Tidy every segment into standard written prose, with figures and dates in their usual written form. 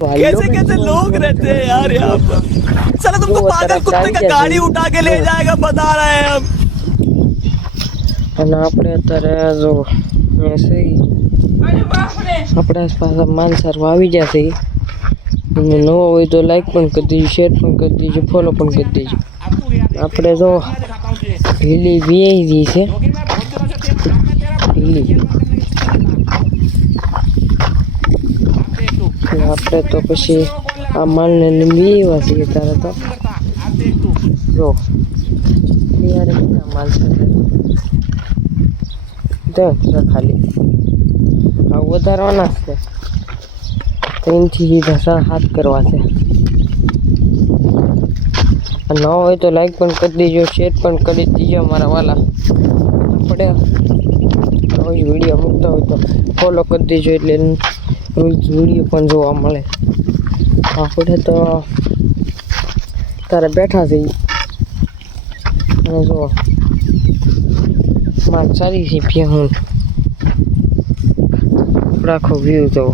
कैसे कैसे लोग रहते हैं यार यहाँ पर। साला तुमको पागल कुत्ते का गाड़ी उठा के ले जाएगा बता रहे हैं हम। અને આપણે અત્યારે જો એસે આપણા આસપાસ માનસર આવી જશે. અને નવો હોય તો લાઈક પણ કરી દેજો, શેર પણ કરી દેજો, ફોલો પણ કરી દેજો. આપણે જો ઢીલી વીઆઈ છે ઢીલી. આપણે તો પછી આ માલને લીંબી એવા છીએ તારે તો જો ત્યારે કેટલા માલ છે ખાલી આ વધારવાના જ છે. ત્રણથી સીધા હાથ કરવા છે. ન હોય તો લાઈક પણ કરી દેજો, શેર પણ કરી દેજો મારા વાલા. આપણે રોજ વિડીયો મૂકતા હોય તો ફોલો કરી દેજો એટલે રોજ વિડીયો પણ જોવા મળે. આપણે તો તારે બેઠા છીએ અને જો માલ સારી છે હું રાખો વ્યૂ જો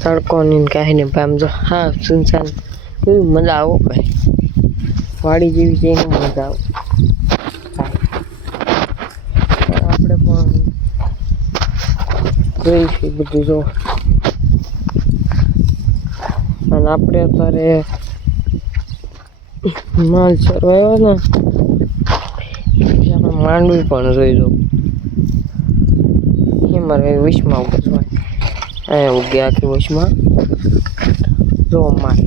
તડકોની કાંઈને આમ જો હા સુનસાન કેવી મજા આવો ભાઈ. વાડી જેવી છે એની મજા આવે. આપણે પણ જોઈશું બધું જો. અને આપણે અત્યારે માલ ચરવાયો ને આપણે માંડવી પણ જોઈ દો. એ મારે વિશમાં ઉગવા અહીંયા ઉગ્યા આખી વિશમાં જો માલ.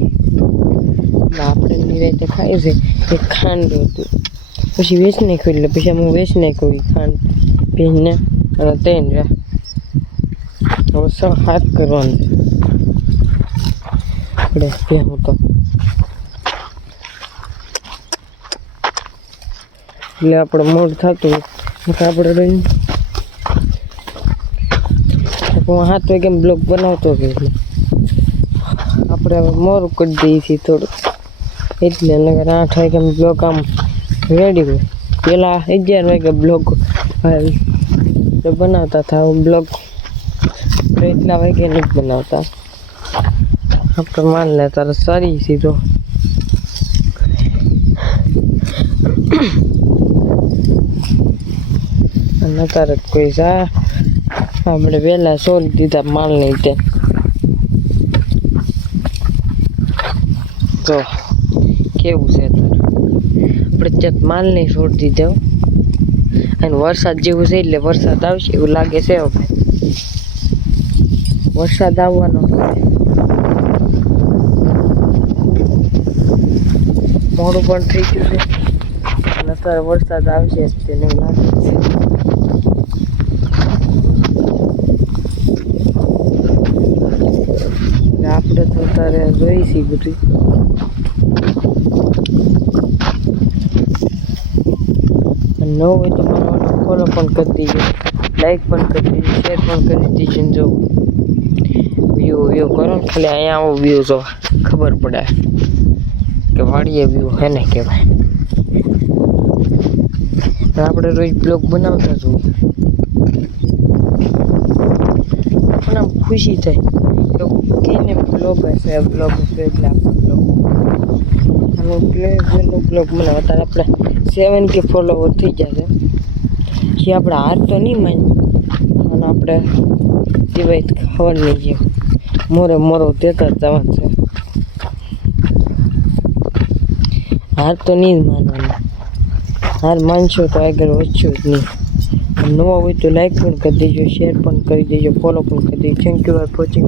આપણે નિરાતે ખાઈ છે એ ખાંડ હતું પછી વેચ નાખ્યું એટલે પછી અમે વેચ નાખ્યું એ ખાંડ પીને અને તેને હવે હાથ કરવાનું આપણે ભેહું તો એટલે આપણે મોડ થતું આપણે રહીને હાથ વાગે બ્લોગ બનાવતો કે એટલે આપણે હવે મોરું કરી દઈએ છીએ થોડુંક એટલે નગર 8 વાગે બ્લોગ આમ રેડી હોય. પહેલાં 11 વાગે બ્લોગ બનાવતા હતા બ્લોગ એટલા વાગે નથી બનાવતા. આપણે માન લે તારે સારી સીધો અને તારે કોઈ જા આપણે વહેલા છોડી દીધા માલ નહીં તે તો કેવું છે તારે. આપણે ચેત માલ નહીં છોડી દીધો અને વરસાદ જેવું છે એટલે વરસાદ આવશે એવું લાગે છે. હવે વરસાદ આવવાનો મોડું પણ થઈ ગયું છે અને અત્યારે વરસાદ આવશે તેને લાગે છે. આપણે તો અત્યારે જોઈશી બધું. ન હોય તો મને ફોલો પણ કરી દેજો, લાઈક પણ કરી દેજો, શેર પણ કરી દેજો. જો વ્યૂ કરો ને ખાલી અહીંયા આવો વ્યૂ જો ખબર પડે કે વાડીએ વ્યૂ હે ને કહેવાય. આપણે રોજ બ્લોગ બનાવતા છું પણ આમ ખુશી થાય કેને બ્લોગ હશે બ્લોગ હશે એટલે આપણે બ્લોગ બનાવે ત્યારે આપણે 7K ફોલોવર થઈ જશે. જે આપણે હાર તો નહીં માની અને આપણે સિવાય ખબર નહીં છે મોરે મોરો દેતા જ જવાનું છે. હાર તો નહીં જ માનવાનું. હાર માનશો તો આગળ વધશો જ નહીં. નવા હોય તો લાઈક પણ કરી દેજો, શેર પણ કરી દેજો, ફોલો પણ કરી દેજો. Thank you for watching.